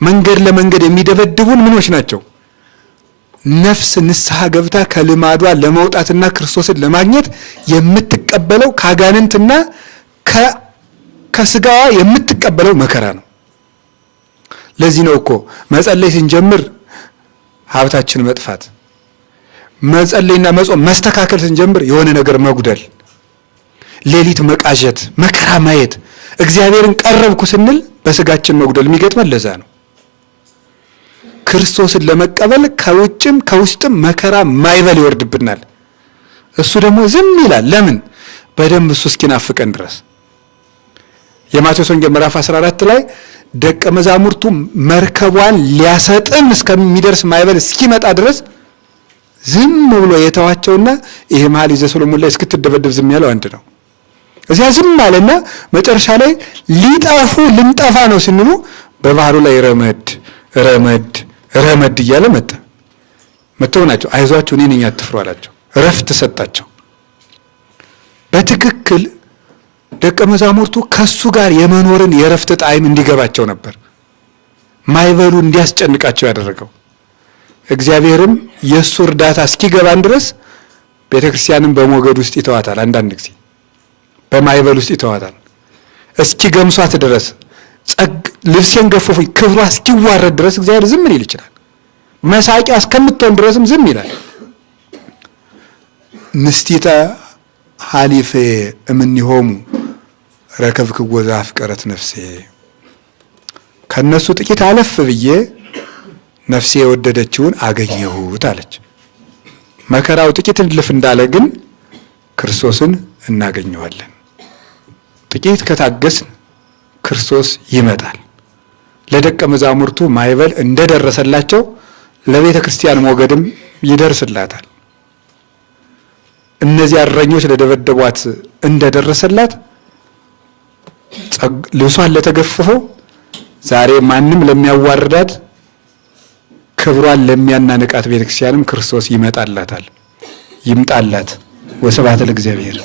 መንገድ ለመንገድ የሚደበድቡን ምኖች ናቸው? ነፍስ ንስሐ ገብታ ከልማዷ ለመውጣትና ክርስቶስን ለማግኘት የምትቀበለው ካጋንንትና ከስጋዋ የምትቀበለው መከራ ነው። ለዚህ ነው እኮ መጸለይ ስንጀምር ሀብታችን መጥፋት፣ መጸለይና መጾም መስተካከል ስንጀምር የሆነ ነገር መጉደል፣ ሌሊት መቃዠት፣ መከራ ማየት፣ እግዚአብሔርን ቀረብኩ ስንል በስጋችን መጉደል የሚገጥመን ለዛ ነው። ክርስቶስን ለመቀበል ከውጭም ከውስጥም መከራ ማይበል ይወርድብናል። እሱ ደግሞ ዝም ይላል። ለምን? በደንብ እሱ እስኪናፍቀን ድረስ። የማቴዎስ ወንጌል ምዕራፍ 14 ላይ ደቀ መዛሙርቱ መርከቧን ሊያሰጥም እስከሚደርስ ማይበል እስኪመጣ ድረስ ዝም ብሎ የተዋቸውና ይሄ መኃልየ ዘሰሎሞን ላይ እስክትደበደብ ዝም ያለው አንድ ነው። እዚያ ዝም አለና መጨረሻ ላይ ሊጠፉ ልንጠፋ ነው ስንሉ በባህሩ ላይ ረመድ እያለ መጥተው ናቸው። አይዟቸው እኔ ነኝ አትፍሩ አላቸው። እረፍት ሰጣቸው። በትክክል ደቀ መዛሙርቱ ከሱ ጋር የመኖርን የእረፍት ጣዕም እንዲገባቸው ነበር ማይበሉ እንዲያስጨንቃቸው ያደረገው። እግዚአብሔርም የእሱ እርዳታ እስኪገባን ድረስ ቤተ ክርስቲያንን በሞገድ ውስጥ ይተዋታል። አንዳንድ ጊዜ በማይበል ውስጥ ይተዋታል እስኪገምሷት ድረስ። ልብሴን ገፈፉኝ ክብሯ እስኪዋረድ ድረስ እግዚአብሔር ዝም ሊል ይችላል። መሳቂያ እስከምትሆን ድረስም ዝም ይላል። ምስቲተ ሀሊፌ እምኔሆሙ ረከብክዎ ዘአፍቀረት ነፍሴ፣ ከነሱ ጥቂት አለፍ ብዬ ነፍሴ የወደደችውን አገኘሁት አለች። መከራው ጥቂት እልፍ እንዳለ ግን ክርስቶስን እናገኘዋለን። ጥቂት ከታገስን ክርስቶስ ይመጣል። ለደቀ መዛሙርቱ ማይበል እንደደረሰላቸው ለቤተ ክርስቲያን ሞገድም ይደርስላታል። እነዚህ እረኞች ለደበደቧት እንደደረሰላት ልብሷን ለተገፈፈው ዛሬ ማንም ለሚያዋርዳት ክብሯን ለሚያናንቃት ቤተ ክርስቲያንም ክርስቶስ ይመጣላታል። ይምጣላት። ወስብሐት ለእግዚአብሔር።